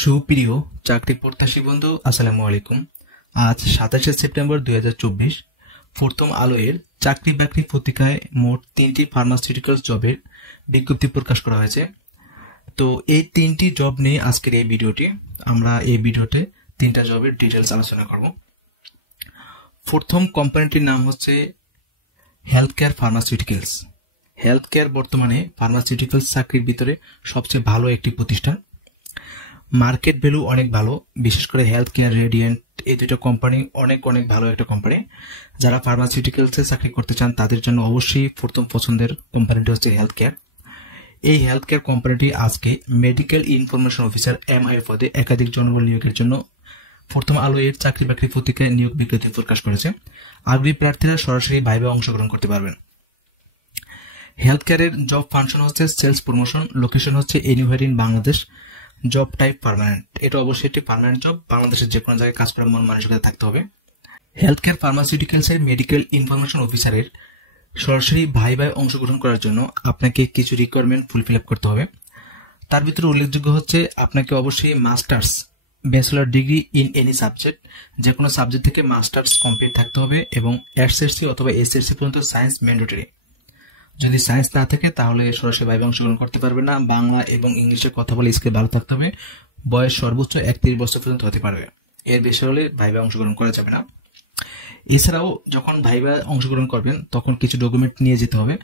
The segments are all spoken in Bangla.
সুপ্রিয় চাকরি প্রত্যাশী বন্ধু, আসসালামু আলাইকুম। আজ 27 সেপ্টেম্বর 2024 প্রথম আলো এর চাকরি বাকরি পত্রিকায় মোট 3টি ফার্মাসিউটিক্যাল জবের বিজ্ঞপ্তি প্রকাশ করা হয়েছে। তো এই 3টি জব নিয়ে আজকের এই ভিডিওটি। আমরা এই ভিডিওতে 3টা জবের ডিটেলস আলোচনা করব। প্রথম কোম্পানিটির নাম হচ্ছে health care pharmaceuticals. Health care বর্তমানে ফার্মাসিউটিক্যালস চাকরির ভিতরে সবচেয়ে ভালো একটি প্রতিষ্ঠান। মার্কেট ভ্যালু অনেক ভালো, বিশেষ করে হেলথ কেয়ার, রেডিয়েন্ট, এই দুটো কোম্পানি অনেক ভালো একটা কোম্পানি। যারা ফার্মাসিউটিক্যালসে চাকরি করতে চান তাদের জন্য অবশ্যই প্রথম পছন্দের কোম্পানিটি হচ্ছে হেলথ কেয়ার। এই হেলথ কেয়ার কোম্পানিটি আজকে মেডিকেল ইনফরমেশন অফিসার MI পদে একাধিক জনবল নিয়োগের জন্য প্রথম আলো এর চাকরি বাকরি পত্রিকায় নিয়োগ বিজ্ঞপ্তি প্রকাশ করেছে। আগ্রহী প্রার্থীরা সরাসরি ভাইভা অংশগ্রহণ করতে পারবেন। হেলথ কেয়ারের জব ফাংশন হচ্ছে সেলস প্রমোশন, লোকেশন হচ্ছে anywhere in Bangladesh, job type permanent. এটা অবশ্যই একটি পার্মানেন্ট জব, বাংলাদেশের যে কোনো জায়গায় কাজ করার মন মানসিকতা থাকতে হবে। হেলথ কেয়ার ফার্মাসিউটিক্যালস এর মেডিকেল ইনফরমেশন অফিসারের সরাসরি ভাইভায় অংশগ্রহণ করার জন্য আপনাকে কিছু রিকোয়ারমেন্ট ফুলফিল আপ করতে হবে। তার ভিতরে উল্লেখযোগ্য হচ্ছে আপনাকে অবশ্যই masters, bachelor degree in any subject, যে কোনো সাবজেক্ট থেকে মাস্টার্স কমপ্লিট থাকতে হবে এবং SSC অথবা SSC পর্যন্ত সায়েন্স ম্যান্ডেটরি। যদি সায়েন্স না থাকে তাহলে সরাসরি ভাইভা অংশগ্রহণ করতে পারবে না। বাংলা এবং ইংলিশে কথা বলে স্কিল ভালো থাকতে হবে। বয়স সর্বোচ্চ 31 বছর পর্যন্ত হতে পারবে, এর বেশি হলে ভাইভা অংশগ্রহণ করা যাবে না। এছাড়াও যখন ভাইভা অংশগ্রহণ করবেন তখন কিছু ডকুমেন্ট নিয়ে যেতে হবে।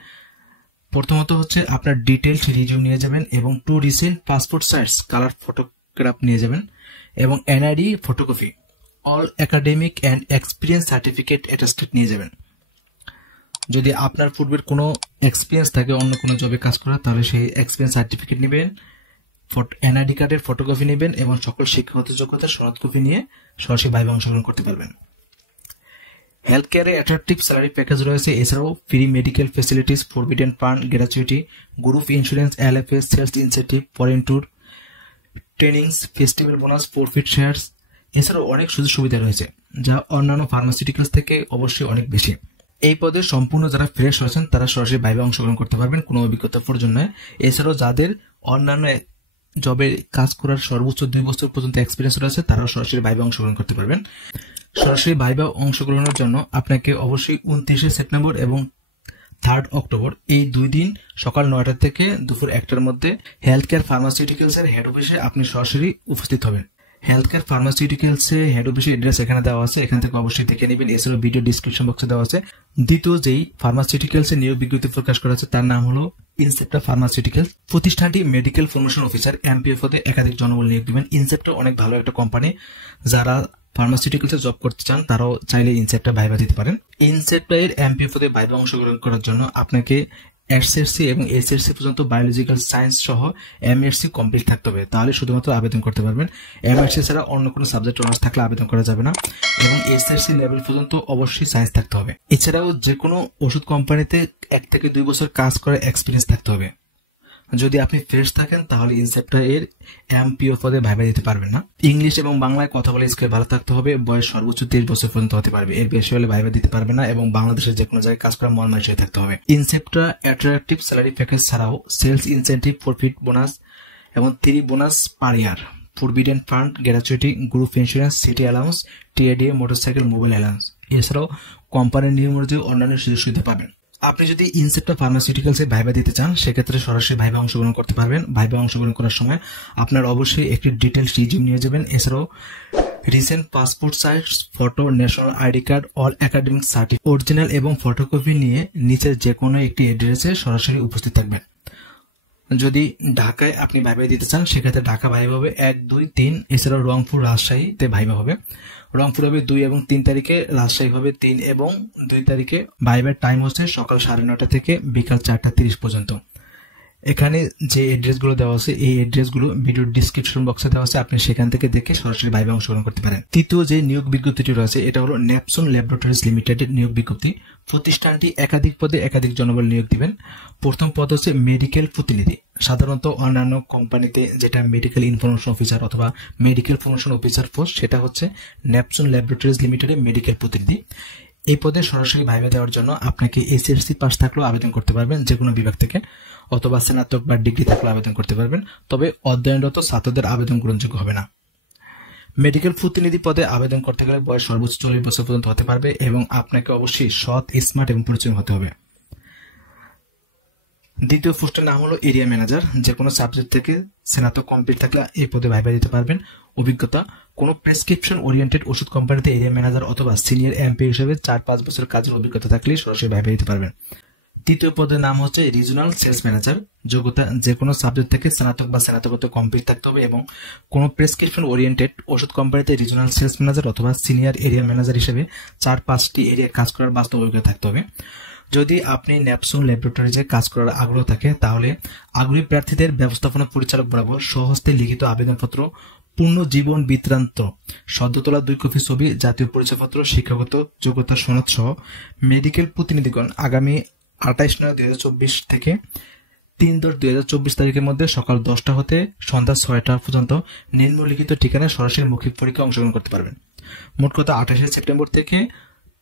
প্রথমত হচ্ছে আপনার ডিটেলস রিজিউম নিয়ে যাবেন এবং 2 recent passport size colour photograph নিয়ে যাবেন এবং NID photocopy, all academic and experience certificate attested নিয়ে যাবেন। যদি আপনার পূর্বের কোনো এক্সপিরিয়েন্স থাকে অন্য কোনো জবে কাজ করা, তাহলে সেই এক্সপিরিয়েন্স সার্টিফিকেট নেবেন, NID কার্ডের ফটোকপি নেবেন এবং সকল শিক্ষাগত যোগ্যতার সনদ কপি নিয়ে সরাসরি ভাইভা অংশগ্রহণ করতে পারবেন। হেলথ কেয়ারে অ্যাট্রাকটিভ স্যালারি প্যাকেজ রয়েছে। এছাড়াও free medical facilities, provident fund, gratuity, group insurance, LFS, sales incentive, foreign tour, trainings, festival bonus, profit shares, এছাড়াও অনেক সুযোগ সুবিধা রয়েছে যা অন্যান্য ফার্মাসিউটিক্যালস থেকে অবশ্যই অনেক বেশি। এই পদে সম্পূর্ণ যারা ফ্রেশ হয়েছেন তারা সরাসরি ভাইভা অংশগ্রহণ করতে পারবেন, কোনো অভিজ্ঞতা প্রয়োজন নয়। এছাড়াও যাদের অন্যান্য জবে কাজ করার সর্বোচ্চ 2 বছর পর্যন্ত এক্সপিরিয়েন্স রয়েছে তারাও সরাসরি ভাইভা অংশগ্রহণ করতে পারবেন। সরাসরি ভাইভা অংশগ্রহণের জন্য আপনাকে অবশ্যই 29 সেপ্টেম্বর এবং 3 অক্টোবর এই 2 দিন সকাল 9টা থেকে দুপুর 1টার মধ্যে হেলথ কেয়ার ফার্মাসিউটিক্যালস এর হেড অফিসে আপনি সরাসরি উপস্থিত হবেন। হেলথ কেয়ার ফার্মাসিউটিক্যালস এর হেড অফিসের অ্যাড্রেস এখানে দেওয়া আছে, এখান থেকে অবশ্যই দেখে নেবেন। এছাড়াও ভিডিও ডিসক্রিপশন বক্সে দেওয়া আছে। দ্বিতীয় যেই ফার্মাসিউটিক্যালস এর নিয়োগ বিজ্ঞপ্তি প্রকাশ করা আছে তার নাম হলো ইনসেপ্টা ফার্মাসিউটিক্যালস। প্রতিষ্ঠানটি মেডিকেল প্রমোশন অফিসার MPF পদে একাধিক জনবল নিয়োগ দিবেন। ইনসেপ্টা অনেক ভালো একটা কোম্পানি, যারা ফার্মাসিউটিক্যালস এ জব করতে চান তারাও চাইলে ইনসেপ্টা ভাইভা দিতে পারেন। ইনসেপ্টা এর MPF পদে ভাইভা অংশগ্রহণ করার জন্য আপনাকে SSC এবং SSC পর্যন্ত বায়োলজিক্যাল সায়েন্স সহ MSc কমপ্লিট থাকতে হবে, তাহলে শুধুমাত্র আবেদন করতে পারবেন। MSc ছাড়া অন্য কোনো সাবজেক্ট অনার্স থাকলে আবেদন করা যাবে না এবং SSC লেভেল পর্যন্ত অবশ্যই সায়েন্স থাকতে হবে। এছাড়াও যে কোনো ওষুধ কোম্পানিতে 1 থেকে 2 বছর কাজ করার এক্সপিরিয়েন্স থাকতে হবে। যদি আপনি ফ্রেশ থাকেন তাহলে ইনসেপ্টা এর MPO পদে ভাইভা দিতে পারবেন না। ইংলিশ এবং বাংলায় কথা বলে স্কিল ভালো থাকতে হবে। বয়স সর্বোচ্চ 23 বছর পর্যন্ত হতে পারবে, এর বেশি হলে ভাইভা দিতে পারবে না এবং বাংলাদেশের যে কোনো জায়গায় কাজ করার মন মানসিকতা থাকতে হবে। ইনসেপ্টা অ্যাট্রাকটিভ স্যালারি প্যাকেজ ছাড়াও সেলস ইনসেন্টিভ, প্রফিট বোনাস এবং 3 bonus per year, provident fund, gratuity, group insurance, city allowance, TIDA, motorcycle, mobile allowance, এছাড়াও কোম্পানির নিয়ম অনুযায়ী অন্যান্য সুযোগ সুবিধা পাবেন। আপনি যদি ইনসেপ্টা ফার্মাসিউটিক্যালস এ ভাইভা দিতে চান সেক্ষেত্রে সরাসরি ভাইভা অংশগ্রহণ করতে পারবেন। ভাইভা অংশগ্রহণ করার সময় আপনার অবশ্যই একটি ডিটেলস রিজিউম নিয়ে যাবেন। এছাড়াও recent passport size photo, national ID card, all academic certificate original এবং ফটোকপি নিয়ে নিচের যে কোনো একটি অ্যাড্রেসে সরাসরি উপস্থিত থাকবেন। যদি ঢাকায় আপনি ভাইভা দিতে চান সেক্ষেত্রে ঢাকা ভাইভা হবে 1, 2, 3। এছাড়াও রংপুর, রাজশাহীতে ভাইভা হবে। রংপুর হবে 2 এবং 3 তারিখে, রাজশাহী হবে 3 এবং 2 তারিখে। ভাইভার টাইম হচ্ছে সকাল 9:30 থেকে বিকাল 4:30 পর্যন্ত। এখানে যে অ্যাড্রেসগুলো দেওয়া আছে এই অ্যাড্রেসগুলো ভিডিও ডিসক্রিপশন বক্সে দেওয়া আছে, আপনি সেখান থেকে দেখে সরাসরি ভাইভা অংশগ্রহণ করতে পারেন। তৃতীয় যে নিয়োগ বিজ্ঞপ্তিটি রয়েছে এটা হলো ন্যাপসন ল্যাবরেটরিজ লিমিটেডের নিয়োগ বিজ্ঞপ্তি। প্রতিষ্ঠানটি একাধিক পদে একাধিক জনবল নিয়োগ দিবেন। প্রথম পদ হচ্ছে মেডিকেল প্রতিনিধি। সাধারণত অন্যান্য কোম্পানিতে যেটা মেডিকেল ইনফরমেশন অফিসার অথবা মেডিকেল প্রমোশন অফিসার পোস্ট, সেটা হচ্ছে ন্যাপসন ল্যাবরেটরিজ লিমিটেডের মেডিকেল প্রতিনিধি। এই পদে সরাসরি ভাইভা দেওয়ার জন্য আপনাকে এসএসসি পাস থাকলেও আবেদন করতে পারবেন যে কোনো বিভাগ থেকে, অথবা স্নাতক বা ডিগ্রি থাকলেও আবেদন করতে পারবেন। তবে অধ্যয়নরত ছাত্রদের আবেদন গ্রহণযোগ্য হবে না। মেডিকেল প্রতিনিধি পদে আবেদন করতে গেলে বয়স সর্বোচ্চ 40 বছর পর্যন্ত হতে পারবে এবং আপনাকে অবশ্যই সৎ, স্মার্ট এবং পরিচয় হতে হবে। দ্বিতীয় পোস্টের নাম হলো এরিয়া ম্যানেজার। যে কোনো সাবজেক্ট থেকে স্নাতক কমপ্লিট থাকলে এই পদে ভাইভা দিতে পারবেন। অভিজ্ঞতা: কোনো প্রেসক্রিপশন ওরিয়েন্টেড ওষুধ কোম্পানিতে এরিয়া ম্যানেজার অথবা সিনিয়র এমপি হিসেবে 4-5 বছর কাজের অভিজ্ঞতা থাকলে সরাসরি ভাইভা দিতে পারবেন। তৃতীয় পদের নাম হচ্ছে রিজিওনাল সেলস ম্যানেজার। যোগ্যতা: যে কোনো সাবজেক্ট থেকে স্নাতক বা স্নাতকোত্তর কমপ্লিট থাকতে হবে এবং কোনো প্রেসক্রিপশন ওরিয়েন্টেড ওষুধ কোম্পানিতে রিজিওনাল সেলস ম্যানেজার অথবা সিনিয়র এরিয়া ম্যানেজার হিসেবে 4-5টি এরিয়া কাজ করার বাস্তব অভিজ্ঞতা থাকতে হবে। যদি আপনি ন্যাপসন ল্যাবরেটরিজে কাজ করার আগ্রহ থাকে তাহলে আগ্রহী প্রার্থীদের ব্যবস্থাপনা পরিচালক বরাবর স্বহস্তে লিখিত আবেদনপত্র, পূর্ণ জীবন বৃত্তান্ত, সদ্য তোলা 2 কপি ছবি, জাতীয় পরিচয়পত্র, শিক্ষাগত যোগ্যতা সনদ সহ মেডিকেল প্রতিনিধিগণ আগামী 28/9/2024 থেকে 3/10/2024 তারিখের মধ্যে সকাল 10টা হতে সন্ধ্যা 6টা পর্যন্ত নিম্নলিখিত ঠিকানায় সরাসরি মৌখিক পরীক্ষা অংশগ্রহণ করতে পারবেন। মোট কথা 28 সেপ্টেম্বর থেকে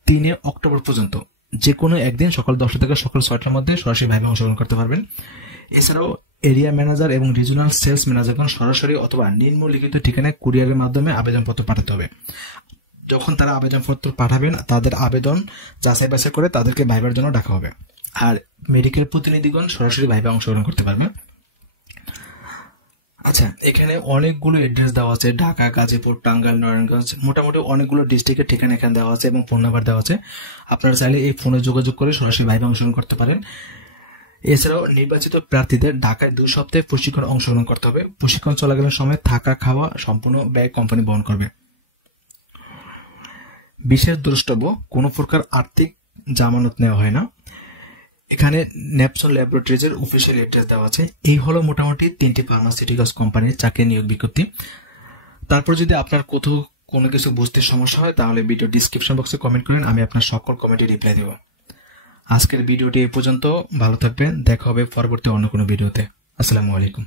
3 অক্টোবর পর্যন্ত যে কোনো একদিন সকাল 10টা থেকে সকাল 6টার মধ্যে সরাসরি ভাইভা অংশগ্রহণ করতে পারবেন। এছাড়াও এরিয়া ম্যানেজার এবং রিজিওনাল সেলস ম্যানেজারগণ সরাসরি অথবা নিম্নলিখিত ঠিকানায় কুরিয়ারের মাধ্যমে আবেদনপত্র পাঠাতে হবে। যখন তারা আবেদনপত্র পাঠাবেন তাদের আবেদন যাচাই বাছাই করে তাদেরকে ভাইভার জন্য ডাকা হবে। আর মেডিকেল প্রতিনিধিগণ সরাসরি ভাইভা অংশগ্রহণ করতে পারবেন। আচ্ছা, এখানে অনেকগুলো অ্যাড্রেস দেওয়া আছে, ঢাকা, গাজীপুর, টাঙ্গাইল, নারায়ণগঞ্জ, মোটামুটি অনেকগুলো ডিস্ট্রিক্টের ঠিকানা এখানে দেওয়া আছে এবং ফোন নাম্বার দেওয়া আছে। আপনারা চাইলে এই ফোনে যোগাযোগ করে সরাসরি ভাইভা অংশগ্রহণ করতে পারেন। এছাড়াও নির্বাচিত প্রার্থীদের ঢাকায় 2 সপ্তাহে প্রশিক্ষণ অংশগ্রহণ করতে হবে। প্রশিক্ষণ চলাকালীন সময় থাকা খাওয়া সম্পূর্ণ ব্যয় কোম্পানি বহন করবে। বিশেষ দ্রষ্টব্য: কোনো প্রকার আর্থিক জামানত নেওয়া হয় না। এখানে ন্যাপসন ল্যাবরেটরিজের অফিসিয়াল অ্যাড্রেস দেওয়া আছে। এই হলো মোটামুটি 3টি ফার্মাসিউটিক্যালস কোম্পানির চাকরি নিয়োগ বিজ্ঞপ্তি। তারপর যদি আপনার কোথাও কোনো কিছু বুঝতে সমস্যা হয় তাহলে ভিডিও ডিসক্রিপশন বক্সে কমেন্ট করেন, আমি আপনার সকল কমেন্টে রিপ্লাই দেব। আজকের ভিডিওটি এই পর্যন্ত। ভালো থাকবেন, দেখা হবে পরবর্তী অন্য কোনো ভিডিওতে। আসসালামু আলাইকুম।